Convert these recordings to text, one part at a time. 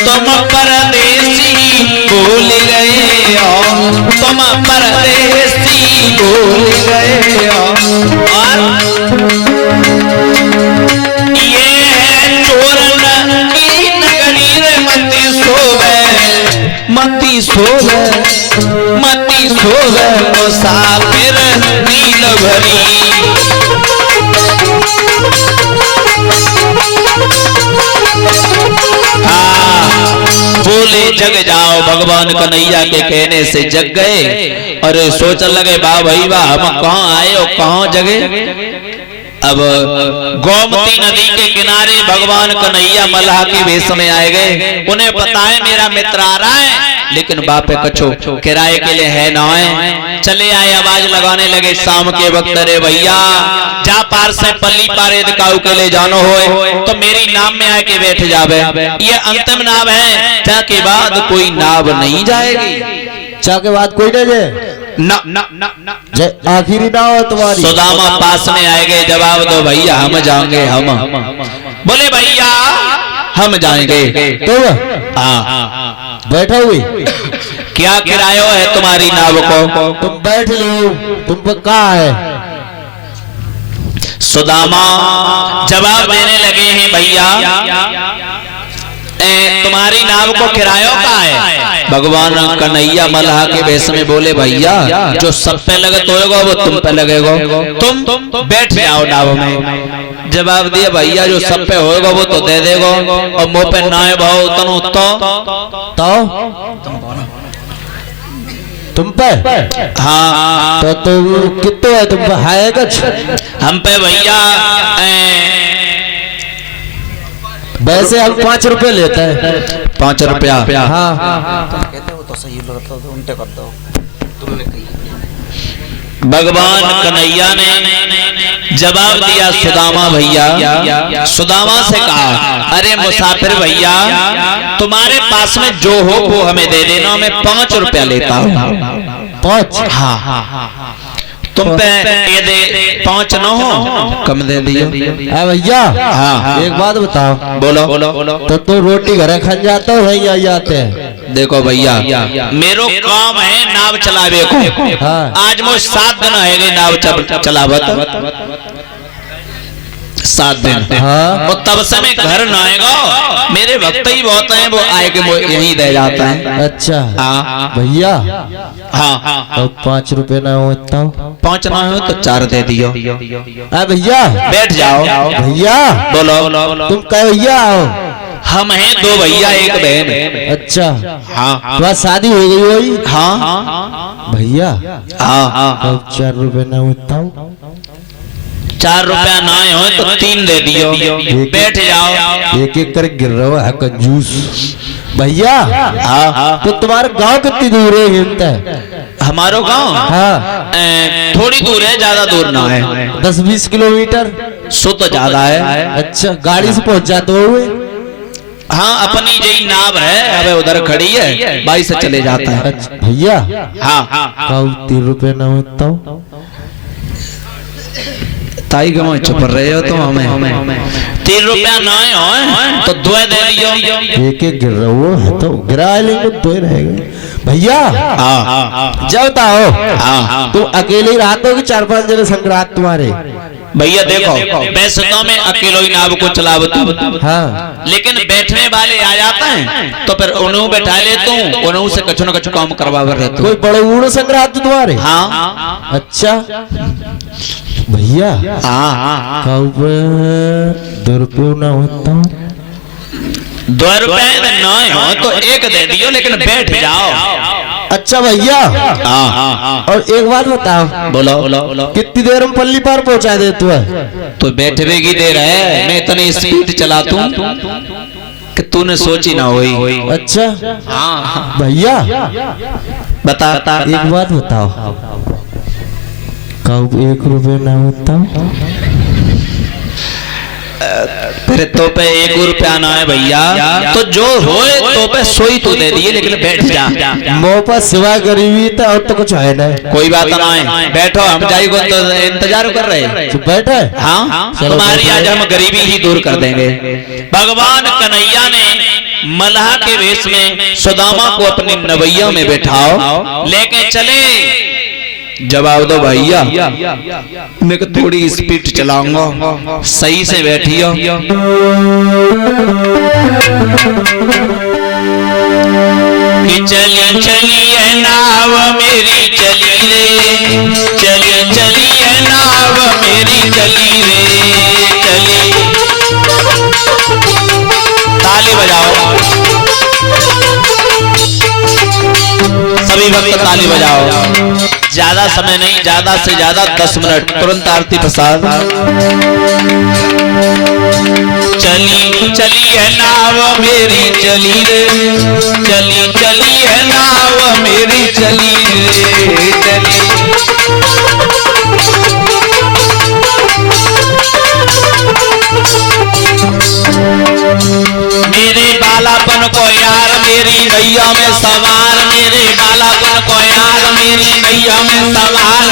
तुम परदेसी भूल गए हो, तुम परदेसी भूल गए हो। और ये है चोरन की नगरी रे मती सोवे, मती सोवे, मती सोवे मुसाफिर नील भरी। बोले जग जाओ, भगवान कन्हैया के कहने से जग गए और सोच लगे वाह भाई वाह, हम कहाँ आए और कहाँ जगे। अब गोमती नदी के किनारे भगवान कन्हैया मल्लाह के वेश में आए गए। उन्हें पता है मेरा मित्र आ रहा है, लेकिन बापे कछो किराए के लिए है ना है। चले आए, आवाज लगाने लगे शाम के वक्त, अरे भैया जा पार से पल्ली पारे दिखाऊ के ले जानो होए तो मेरी नाव में आके बैठ जावे। ये अंतिम नाव है, चा के बाद कोई नाव नहीं जाएगी। चा के बाद कोई नहीं जाए ना ना ना ना, आखिरी नाव है तुम्हारी। सुदामा पास में आए गए, जवाब दो भैया हम जाएंगे। हम बोले भैया हम जाएंगे। तो हाँ बैठा हुई, क्या किराया है तुम्हारी नाव को? तुम बैठ लो, तुम पर कहाँ है? सुदामा जवाब देने लगे हैं, भैया तुम्हारी नाव को किराया का है? भगवान कन्हैया मल्लाह के वेश में बोले, भैया जो सब पे लगे तो वो तुम पे लगेगा, तुम बैठ जाओ नाव में। जवाब दिया, भैया जो सब पे होगा वो तो दे देगा और मुंह पे ना भाव तनु तो तुम पे। हाँ तो तुम कितना है तुम पे? है कुछ हम पे भैया वैसे हम 5 रुपए लेते हैं। 5 रुपया? हाँ कहते हो तो सही लगता है, उल्टे कर दो तुमने कही। भगवान कन्हैया ने जवाब दिया, सुदामा भैया, सुदामा से कहा, अरे मुसाफिर भैया तुम्हारे पास में जो हो वो हमें दे देना, मैं 5 रुपया लेता हूँ। 5? हाँ तुम पे ये दे 5 न हो, कम दे दियो। भैया हाँ एक बात बताओ। बोलो। तो तुम रोटी घर खा जाते हो भैया जाते हैं? देखो भैया मेरो काम है नाव चलावे को। हाँ। आज मुझे 7 दिन है नाव चलावत, 7 दिन। हाँ। वो तब से मैं घर न आएगा, मेरे वक्त ही बहुत है, वो आए के यहीं दे जाता है। अच्छा हाँ भैया। हाँ तो 5 रुपए ना हो इतना? 5 ना हो तो 4 दे दियो। भैया बैठ जाओ। भैया बोलो। तुम कह भैया आओ? हम हैं 2 भैया 1 बहन। अच्छा हाँ तुम्हारी शादी हो गई होगी? हाँ भैया हाँ तो 4 रुपए ना हो इतना? 4 रुपया ना हो तो 3 दे दियो। बैठ जाओ। एक कर गिर रहा है कंजूस। भैया हाँ तो तुम्हारा गांव कितनी दूर है? हिंत हमारो गांव हाँ थोड़ी दूर है, ज्यादा दूर ना है। 10-20 किलोमीटर? सो तो ज्यादा है। अच्छा गाड़ी से पहुंच जाते हो? हाँ अपनी जही नाव है, अब उधर खड़ी है, 22 से चले जाता है। अच्छा भैया हाँ 3 रुपए ना होता? ताई गवा चुप रहे हो तो हमें 3 रुपया ना हो तो 2 दे दियो। एक गिर रहा हो तो गिरा लेंगे, 2 रहेगा। भैया जब बताओ तुम अकेले ही रहते हो कि 4-5 जने संक्रांत तुम्हारे? भैया देखो वैसे तो मैं अकेलो ही नाव को चलावता हूँ, हाँ लेकिन बैठने वाले आ जाते हैं तो फिर उन्हें बैठा लेता हूँ, उन्हें से कछु न कछु काम करवा रहता हूँ। कोई बड़े बूढ़ो संक्रांत तुम्हारे? हाँ अच्छा भैया हाँ 2 रुपये ना होता? 2 रुपए ना हो तो 1 दे दियो, लेकिन बैठ जाओ। अच्छा भैया और एक बात बताओ। बोलो। कितनी देर में पल्ली पार पहुंचा दे तू? तो बैठने की देर है, मैं इतनी स्पीड चलाता हूँ कि तूने सोची ना हुई। अच्छा हाँ भैया बता। एक बात बताओ, कब 1 रुपये ना होता? फिर तो पे 1 रुपया ना है भैया, तो जो होए तो पे सोई तो दे दिए, लेकिन बैठ जा। मुँह पर सिवा गरीबी तो और तो कुछ है नहीं। कोई बात ना है, बैठो, हम जाएगो तो इंतजार कर रहे हैं। तो बैठे। हाँ, तुम्हारी आज हम गरीबी ही दूर कर देंगे। भगवान कन्हैया ने मल्लाह के वेश में सुदामा को अपनी नवैया में बैठाओ लेके चले। जवाब दो भैया, मैं थोड़ी स्पीड चलाऊंगा, सही से बैठियो। कि चली चलिए नाव मेरी चली रे, चली चलिए नाव मेरी चली रे, चली। ताली बजाओ सभी भक्त, ताली बजाओ। ज्यादा समय नहीं, ज्यादा से ज्यादा 10 मिनट, तुरंत आरती प्रसाद। चली चली है नाव मेरी चली रे, चली चली है नाव मेरी चली रे, चली। मेरे बालापन को यार मेरी नैया में सवार, मेरे बालापन को यार मेरी नैया में सवार।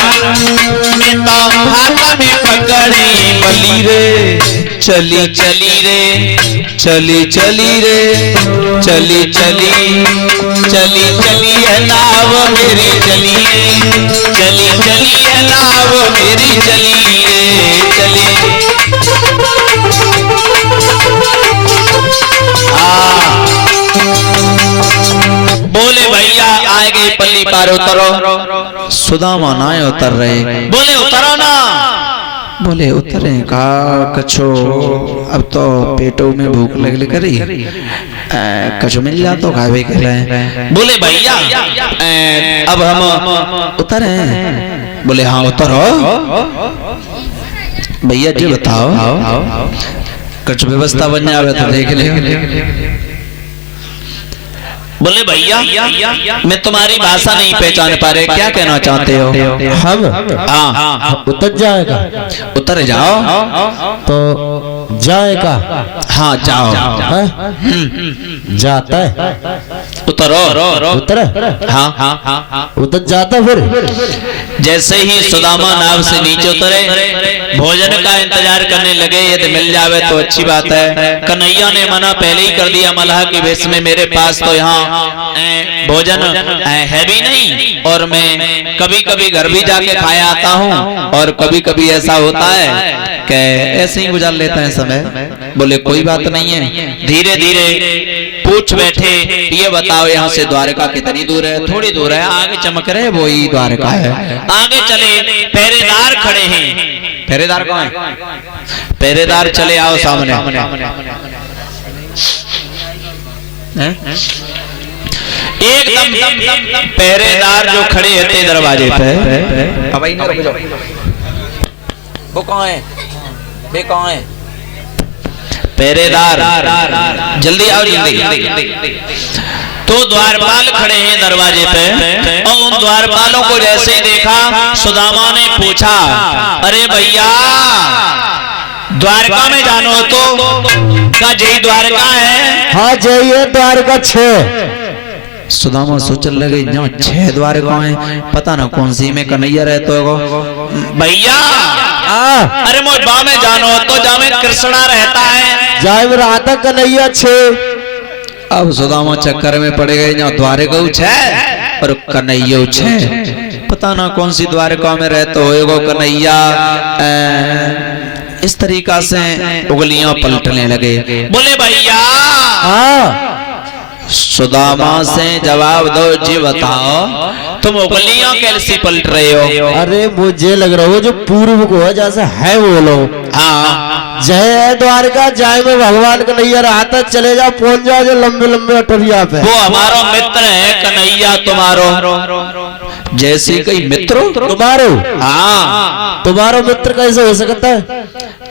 मैं तो हाथ में पकड़ी बली रे, चली चली रे, चली चली रे, चली चली, चली चली है नाव मेरी चली रे, चली चली है नाव मेरी चली रे, चली। बोले भैया आगे पल्ली पार उतरो। सुदामा ना उतर रहे, बोले उतरो ना। बोले उतरे का कछो, अब तो पेटों में भूख लगले करी, कछो मिल जा तो खावे के लिए। बोले भैया अब हम उतरे। बोले हाँ उतरो। भैया जी बताओ, कुछ व्यवस्था बन जावे तो देख ले। बोले भैया मैं तुम्हारी भाषा नहीं पहचान पा रहे, क्या कहना चाहते हो? हम हाँ उतर जाएगा। उतर जाओ तो जाएगा। हाँ जाओ। जाता है। उतरो। उतर। हाँ हाँ हाँ। उतर जाता फिर। जैसे ही सुदामा नाव से नीचे उतरे, भोजन का इंतजार करने लगे, यदि मिल जावे तो अच्छी बात है। कन्हैया ने मना पहले ही कर दिया मल्लाह के वेश में, मेरे पास तो यहाँ भोजन है भी नहीं, और मैं कभी कभी घर भी जाके खाया आता हूँ, और कभी कभी ऐसा होता है कि ऐसे ही गुजार लेते हैं समय। बोले कोई बात नहीं है, धीरे धीरे पूछ बैठे, ये बताओ यहाँ से द्वारका कितनी दूर है? थोड़ी दूर है, आगे चमक रहे वो ही द्वारका है। आगे चले, पहरेदार खड़े हैं। पहरेदार कौन है? पहरेदार चले आओ सामने। एकदम पहरेदार जो खड़े रहते दरवाजे पे। वो कौन है? वे कौन है? पहरेदार जल्दी आओ, जल्दी। तो द्वारपाल खड़े हैं दरवाजे पे, और उन द्वारपालों को जैसे ही देखा, सुदामा ने पूछा, अरे भैया द्वारका में जानो तो? का जय द्वारका है? हाँ जय द्वारका 6। सुदामा सोचने लगे, यहाँ 6 द्वारका हैं, पता ना कौन सी में कन्हैया रहते हो। भैया अरे मोर बा में जानो तो जामे कृष्णा रहता है, जाए में रहता कन्हैया 6। अब सुदामा चक्कर में पड़ गए, यहाँ द्वारका 6 और कन्हैया 6, पता ना कौन सी द्वारका में रहते हो कन्हैया। इस तरीका से उंगलियां पलटने लगे। बोले भैया सुदामा से जवाब दो, जी बताओ तुम उंगलियां कैसे पलट रहे हो? अरे मुझे लग रहा हो जो पूर्व को है जैसे है वो लोग। हाँ जय द्वारका जाए में भगवान कन्हैया रहता, चले जाओ पहुंच जाओ जो लंबे लंबे अटरिया पे। वो हमारा मित्र है कन्हैया, तुम्हारो जैसे कई मित्रों तुम्हारो। हाँ तुम्हारो मित्र कैसे हो सकता है?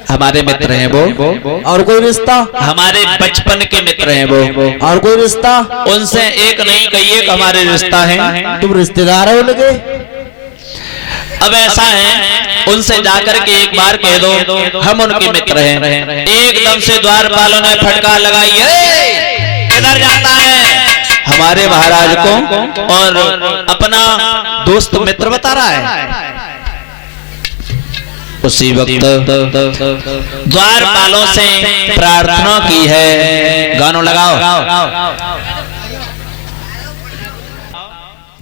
हमारे मित्र हैं वो। और कोई रिश्ता? हमारे बचपन के मित्र हैं वो। और कोई रिश्ता? उनसे एक नहीं कई एक हमारे रिश्ता है। तुम रिश्तेदार हो उनके? अब ऐसा है, उनसे जाकर के एक बार कह दो हम उनके मित्र हैं। एकदम से द्वारपालों ने फटकार लगाई, किधर जाता है? हमारे महाराज को और अपना दोस्त मित्र बता रहा है। उसी वक्त द्वारपालों से प्रार्थना की है। गानों लगाओ।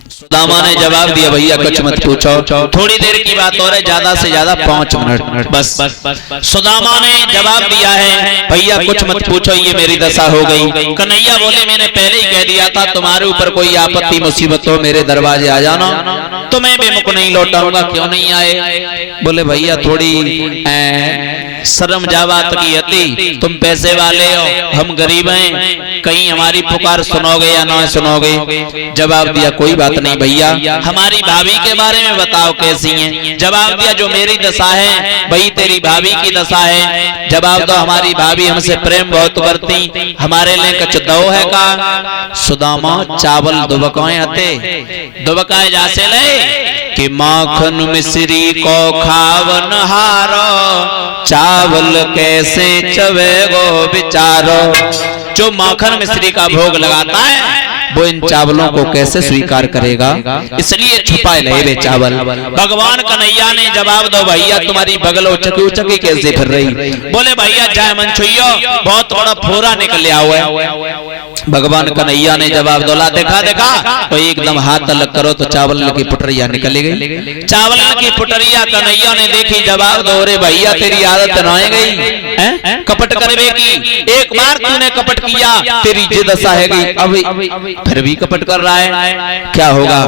सुदामा ने जवाब दिया, भैया कुछ मत पूछो, थोड़ी देर की बात हो रही, ज्यादा से ज्यादा 5 मिनट बस। सुदामा ने जवाब दिया है, भैया कुछ मत पूछो, ये मेरी दशा हो गई। कन्हैया बोले, मैंने पहले ही कह दिया था तुम्हारे ऊपर कोई आपत्ति मुसीबत हो मेरे दरवाजे आ जाना, तो मैं बेमुख नहीं लौटाऊंगा। क्यों नहीं आए? बोले भैया थोड़ी शर्म जावात की अति, तुम पैसे वाले हो, हम गरीब हैं, कहीं हमारी पुकार सुनोगे या ना सुनोगे? जवाब दिया, कोई बात नहीं भैया, हमारी भाभी के बारे में बताओ कैसी हैं? जवाब दिया, जो मेरी दशा है वही तेरी भाभी की दशा है। जवाब दो, हमारी भाभी हमसे प्रेम बहुत करती, हमारे लिए कुछ दो है का? सुदामा चावल दुबकाए आते, दुबकाए जासे ले कि माखन मिश्री को खावन हारो, चावल कैसे चवे गो बिचारो। जो माखन मिश्री का भोग लगाता है वो इन चावलों को कैसे स्वीकार करेगा, इसलिए छुपाए रहे वे चावल। भगवान कन्हैया ने जवाब दो, भैया तुम्हारी बगल उचकी उचकी कैसे फिर रही? बोले भैया जय मन छुइयो, बहुत बड़ा फोरा निकल हुआ है। भगवान कन्हैया ने जवाब दोला, देखा देखा, तो एकदम हाथ अलग करो तो चावल की पुटरिया निकल गई। चावल की पुटरिया कन्हैया ने देखी, जवाब दो, रे भैया तेरी आदत न गई कपट करवे की, एक बार तूने कपट किया तेरी जिद दशा है गई, अब फिर भी कपट कर रहा है, क्या होगा?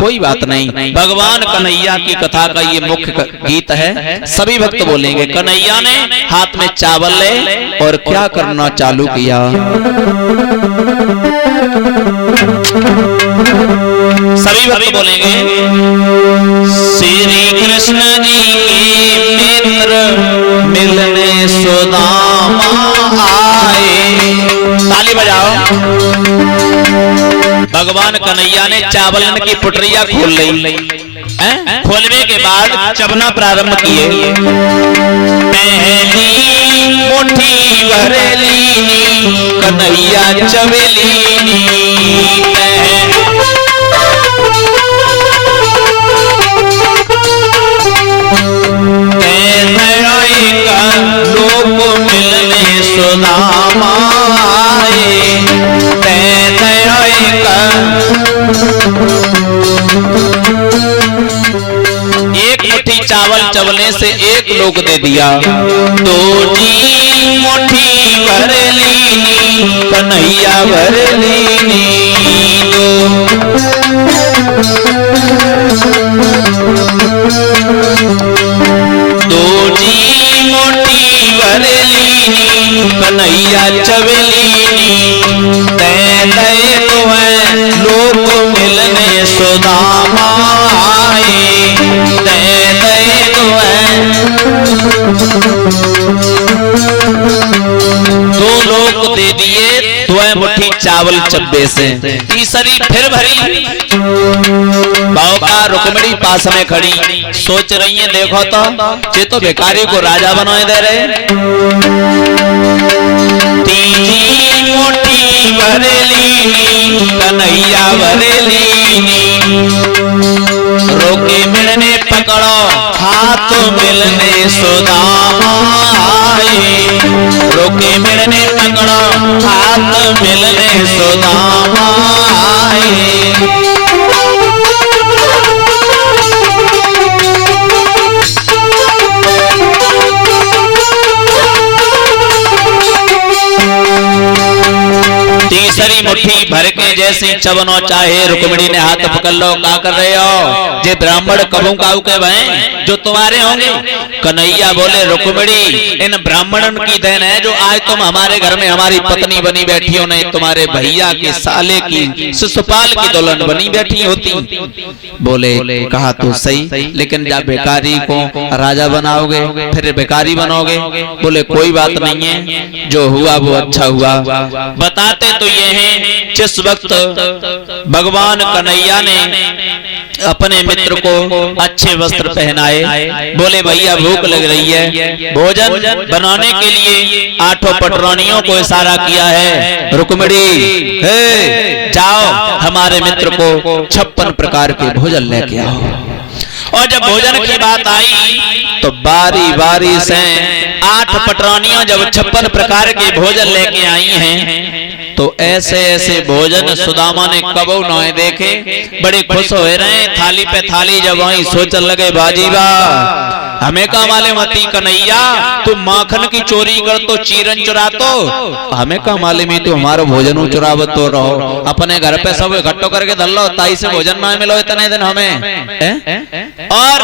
कोई बात नहीं। भगवान कन्हैया की कथा का ये मुख्य गीत है, सभी भक्त बोलेंगे। कन्हैया ने हाथ में चावल ले और क्या करना चालू किया, सभी भक्त बोलेंगे, श्री कृष्ण जी के मित्र मिलने सुदामा आए। ताली बजाओ। भगवान कन्हैया ने चावलन की पुटरिया खोल ली, खोलने के बाद चबना प्रारंभ किए। पहली मुट्ठी भरेलीनी कन्हैया चवेलीनी, लोग मिलने सुदामा आए, एक मुट्ठी चावल चवले से एक लोग दे दिया, दो जी मुट्ठी भर लीनी कन्हैया भर लीनी, दो जी मुट्ठी भर लीनी कन्हैया चवेलीनी, तय तो है लोग मिलने सुदामा आए, तय तो है। दो लोग दे दिए, दो मुट्ठी चावल चब्बे से, तीसरी फिर भरी। बाव का रुक्मिणी पास में खड़ी सोच रही है, देखो तो ये तो भिखारी को राजा बनाए दे रहे। तीजी मुट्ठी भरेलीनी कन्हैया भरेलीनी, रोके मिलने पकड़ो हाथ मिलने सुदामा आए, रोके मिलने पकड़ो हाथ मिलने सुदामा आए। तीसरी मुट्ठी भर के जैसे चवनो चाहे रुक्मिणी ने हाथ पकड़ लो, क्या कर रहे हो? जे ब्राह्मण कबू काऊ के भाई जो तुम्हारे होंगे। कन्हैया बोले, रुक्मिणी इन ब्राह्मणन की देन है जो आज तुम हमारे घर में हमारी पत्नी बनी बैठी हो, नहीं तुम्हारे भैया के साले की शिशुपाल की दुल्हन बनी बैठी होती। बोले कहा तो सही, लेकिन जब बेकारी को राजा बनाओगे फिर बेकारी बनोगे। बोले कोई बात नहीं है, जो हुआ वो अच्छा हुआ। बताते तो ये हैं, जिस वक्त भगवान कन्हैया ने अपने मित्र को अच्छे वस्त्र पहनाए। बोले भैया भूख लग रही है, भोजन बनाने के लिए 8 पटरानियों को इशारा किया है। रुक्मिणी हे जाओ हमारे मित्र को 56 प्रकार के भोजन लेके आओ। और जब भोजन की बात आई तो बारी बारी से 8 पटरानियां जब 56 प्रकार के भोजन लेके आई हैं तो ऐसे ऐसे भोजन सुदामा ने कबो न देखे। बड़े खुश हो रहे, थाली पे थाली जब आई सोचने लगे बाजीबा हमें का माले मती कन्हैया, तू माखन की चोरी कर तो चीरन चुरा तो हमें का माले में तू हमारा भोजन चुरावत तो रहो। अपने घर पे सब इकट्ठो करके धर लो, ताई से भोजन ना मिलो इतने दिन हमें। और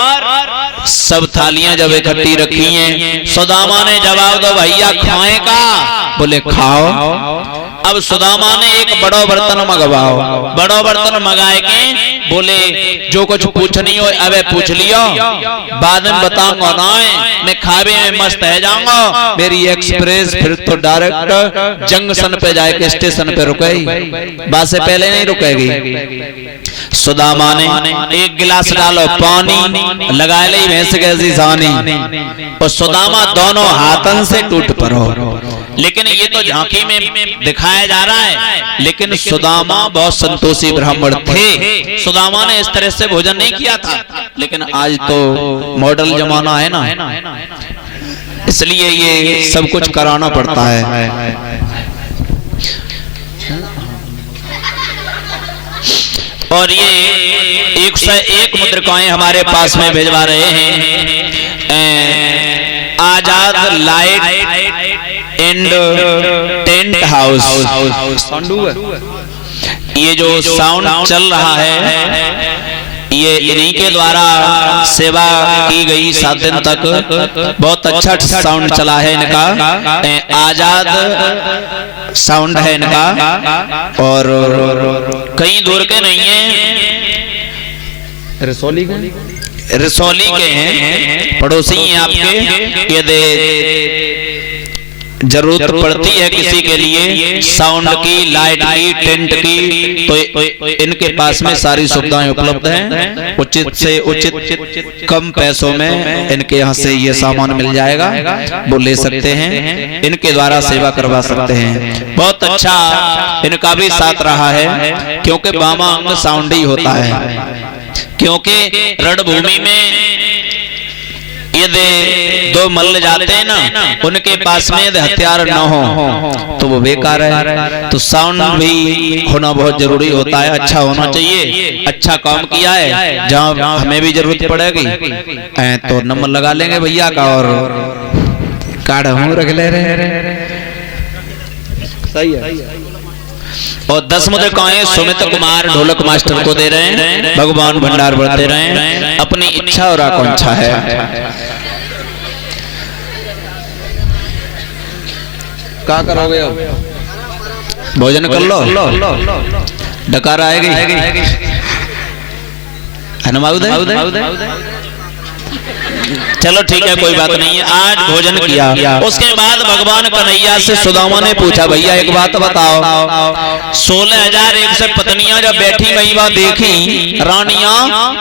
सब थालियां जब इकट्ठी रखी हैं, सुदामा ने जवाब दो भैया खाए का? बोले खाओ। अब सुदामा ने एक बड़ो बर्तन मंगवाओ। बड़ो बर्तन मंगाए के बोले जो कुछ पूछनी हो अबे पूछ लियो, बाद में बताऊंगा ना, मैं खावे में मस्त है जाऊंगा। मेरी एक्सप्रेस फिर तो डायरेक्ट जंक्शन पे जाके स्टेशन पे रुकेगी, बात से पहले नहीं रुकेगी। सुदामा ने एक गिलास डालो पानी, लगा ली भैंस कैसी सानी, और सुदामा दोनों हाथन से टूट पड़ो। लेकिन ये तो झांकी में दिखाया जा रहा है, लेकिन सुदामा बहुत संतोषी ब्राह्मण थे। सुदामा ने इस तरह से भोजन नहीं किया था, लेकिन आज तो मॉडल जमाना है ना, इसलिए ये सब कुछ कराना पड़ता है। और ये 101 मुद्रिकाएं हमारे पास में भेजवा रहे हैं। आजाद लाइट एंड टेंट हाउस, ये जो साउंड चल रहा है ये इन्हीं के द्वारा सेवा की गई 7 दिन तक। बहुत अच्छा साउंड चला है इनका, आजाद साउंड है इनका, और कहीं दूर के नहीं है, रसौली के हैं, पड़ोसी हैं आपके। यदि जरूरत पड़ती है किसी के लिए साउंड की, लाइट की, टेंट की, तो इनके पास में सारी सुविधाएं उपलब्ध हैं। उचित से उचित कम पैसों में इनके यहाँ से ये सामान मिल जाएगा, वो ले सकते हैं, इनके द्वारा सेवा करवा सकते हैं। बहुत अच्छा इनका भी साथ रहा है, क्योंकि बामा अंग साउंड ही होता है। क्योंकि रणभूमि में यदि 2 मल्ल जाते हैं ना, उनके पास में यदि हथियार न हो तो वो बेकार है। तो साउंड भी होना बहुत जरूरी होता है, अच्छा होना चाहिए। अच्छा काम किया है, जहाँ हमें भी जरूरत पड़ेगी तो नंबर लगा लेंगे भैया का, और कार्ड हम रख ले रहे। सही है। और 10 मुद्रिकाएं सुमित कुमार ढोलक मास्टर को दे रहे हैं। भगवान भंडार बढ़ते रहे, अपनी इच्छा और आकांक्षा है। क्या करोगे अब? भोजन कर लो, डकार आएगी चलो ठीक है, कोई बात नहीं है। आज भोजन किया, उसके बाद भगवान कन्हैया से सुदामा ने पूछा भैया एक बात बताओ, 16,001 से पत्नियां जब बैठी वही वहां देखी रानियां,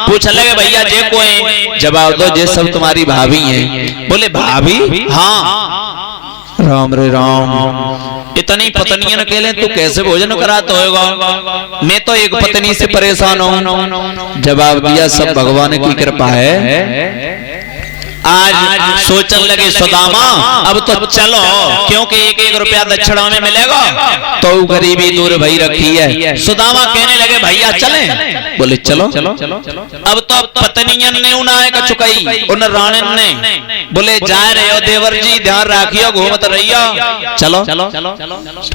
पूछ लगे भैया जे कोई जवाब दो, जे सब तुम्हारी भाभी हैं। बोले भाभी? हाँ। राम रे राम, इतनी पत्नियां अकेले तू कैसे भोजन कराता होगा? मैं तो एक पत्नी से परेशान हूँ। जवाब दिया सब भगवान की कृपा है। आज सोचने लगे सुदामा अब तो चलो, क्योंकि 1-1 रुपया दक्षिणा में मिलेगा तो गरीबी दूर भई रखी है। सुदामा कहने लगे भैया चलें? बोले चलो। अब तो पत्नियन ने उन्हें का चुकाई, उन राणन ने बोले जा रहे हो देवर जी, ध्यान रखियो, घूमत रहियो, चलो।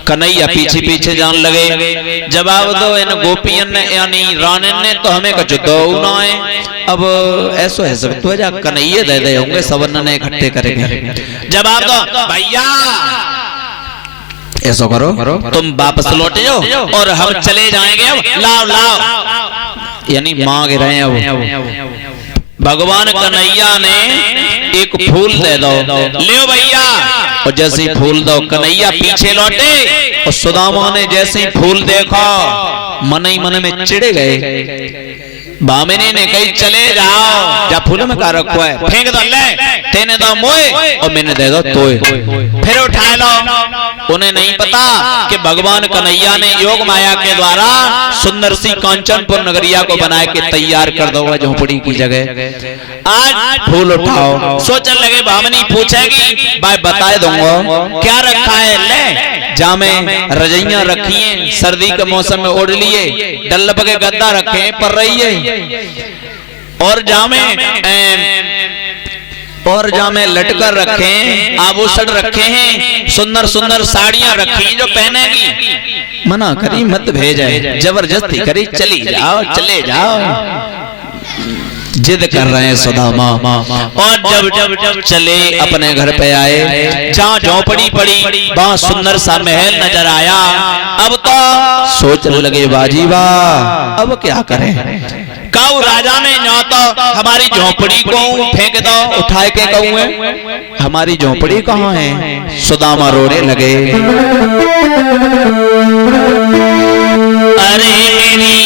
कन्हैया पीछे पीछे जान लगे। जवाब दो इन गोपियन ने यानी राणन ने तो हमें कछु दो उन्हें। अब ऐसो है सब तो जा कन्हैया दे दे होंगे, सबन ने इकट्ठे करेंगे। जवाब दो भैया ऐसा करो तुम वापस लौट जाओ और हम चले जाएंगे। अब लाओ यानी मांग रहे हैं। अब भगवान कन्हैया ने एक फूल दे दो, ले भैया, और जैसे ही फूल दो कन्हैया पीछे लौटे, और सुदामा ने जैसे ही फूल देखा मन ही मन में चिढ़ गए। भामिनी ने कही चले जाओ, जा फूलों में का रखो है, फेंक दो, ले तेने दो मोए और मैंने दे दो तोए, फिर उठा लो। उन्हें नहीं पता कि भगवान कन्हैया ने योग माया के द्वारा सुंदर सी कांचनपुर नगरिया को बना के तैयार कर दोगा झोपड़ी की जगह। आज फूल उठाओ। सोचने लगे भामिनी पूछेगी, भाई बताए दूंगा क्या रखा है। ले जामे रजइयां रखी हैं, सर्दी के मौसम में ओढ़ लिए, डल्लप के गद्दा रखे पर रही है, और जामे लटकर रखे, आभूषण रखे हैं, सुंदर सुंदर साड़ियां रखी जो पहनेगी। मना करी मत भेजे, जबरदस्ती करी चली जाओ, चले जाओ। जिद कर रहे हैं सुदामा। और जब चले अपने घर पे आए, जहाँ झोपड़ी पड़ी वहाँ सुंदर सा महल नजर आया। अब तो सोचने लगे बाजी वाह, अब क्या करें। काऊ राजा ने न तो हमारी झोपड़ी को फेंक दो, उठाए के कहूँ हमारी झोपड़ी कहाँ है। सुदामा रोने लगे, अरे मेरी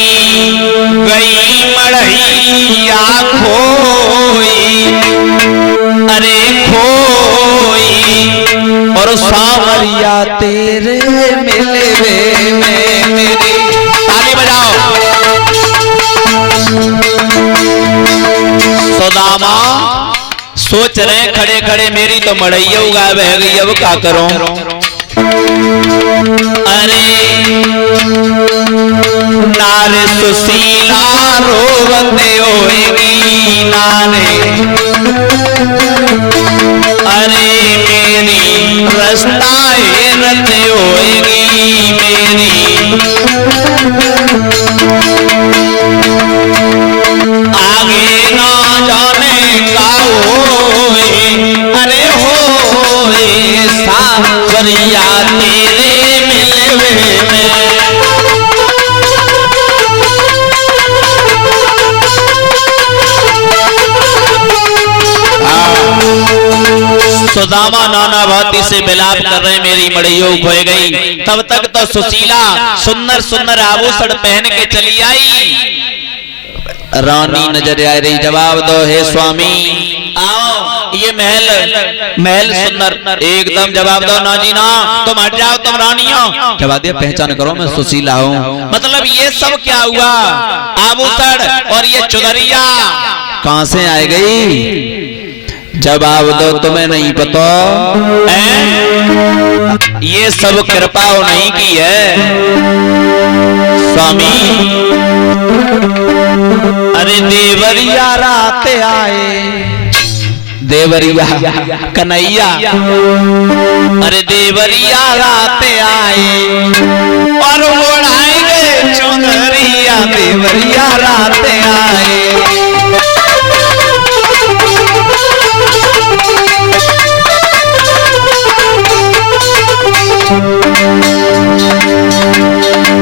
गई मड़ैया खोई, अरे खोई, और सावरिया तेरे मिलवे में मेरी। ताली बजाओ। सुदामा सोच रहे खड़े खड़े, मेरी तो मड़ैया उगा बह गई, अब क्या करूं। अरे नारे सुशीला रोवते होएगी नारे, अरे मेरी रस्ताए रते होएगी मेरी। आगे ना जाने का होए, अरे होए सावरिया तेरे मिलवे में। सुदामा नाना भांति से मिलाप कर रहे, मेरी मड़ैया खोई गई। तब तक तो सुशीला सुंदर सुंदर आभूषण पहन के चली आई। रानी नजर आ रही, जवाब दो हे स्वामी, आओ ये महल सुंदर एकदम, जवाब दो। ना जी ना, तुम हट जाओ, तुम रानी हो। जवाब दिया, पहचान करो मैं सुशीला हूँ। मतलब ये सब क्या हुआ, आभूषण और ये चुनरिया कहां से आ गई। जवाब दो, तुम्हें नहीं पता ये सब कृपा नहीं की है स्वामी। अरे देवरिया रात आए, देवरिया कन्हैया, अरे देवरिया रात आए और उड़ाएंगे चुनरिया, देवरिया रात आए।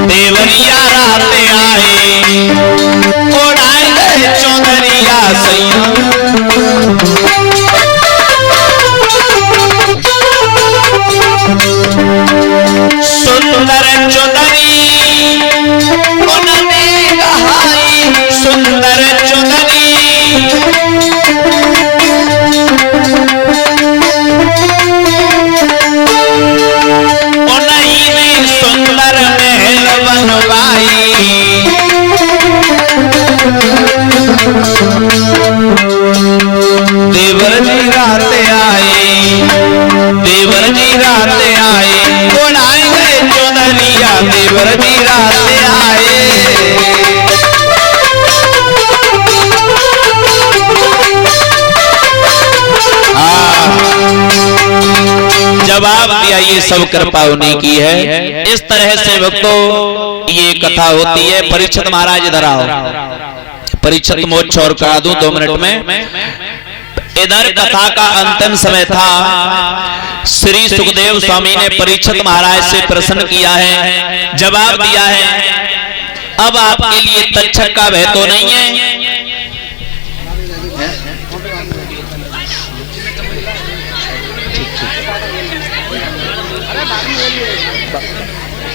देवरिया रात आए उड़ाएंगे चुनरिया सैया, सुंदर चुनरी उन्होंने कहाई, सुंदर चुनरी उन्हीं सुंदर महल बनवाई। देवर जी रात आए, देवर जी रात आए उड़ाएंगे चुनरिया, देवर जी रात आए। जवाब दिया, ये सब कृपा उन्हीं की है। इस तरह से भक्तों ये कथा होती है। परीक्षित महाराज इधर आओ, परीक्षित मोक्ष और करा दूं 2 मिनट में। इधर कथा का अंतिम समय था। श्री सुखदेव स्वामी ने परीक्षित महाराज से प्रश्न किया है, जवाब दिया है। अब आपके लिए तक्षक का भय तो नहीं है।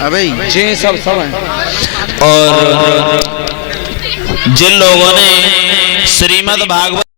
अबे जे सब हैं। और जिन लोगों ने श्रीमद् भागवत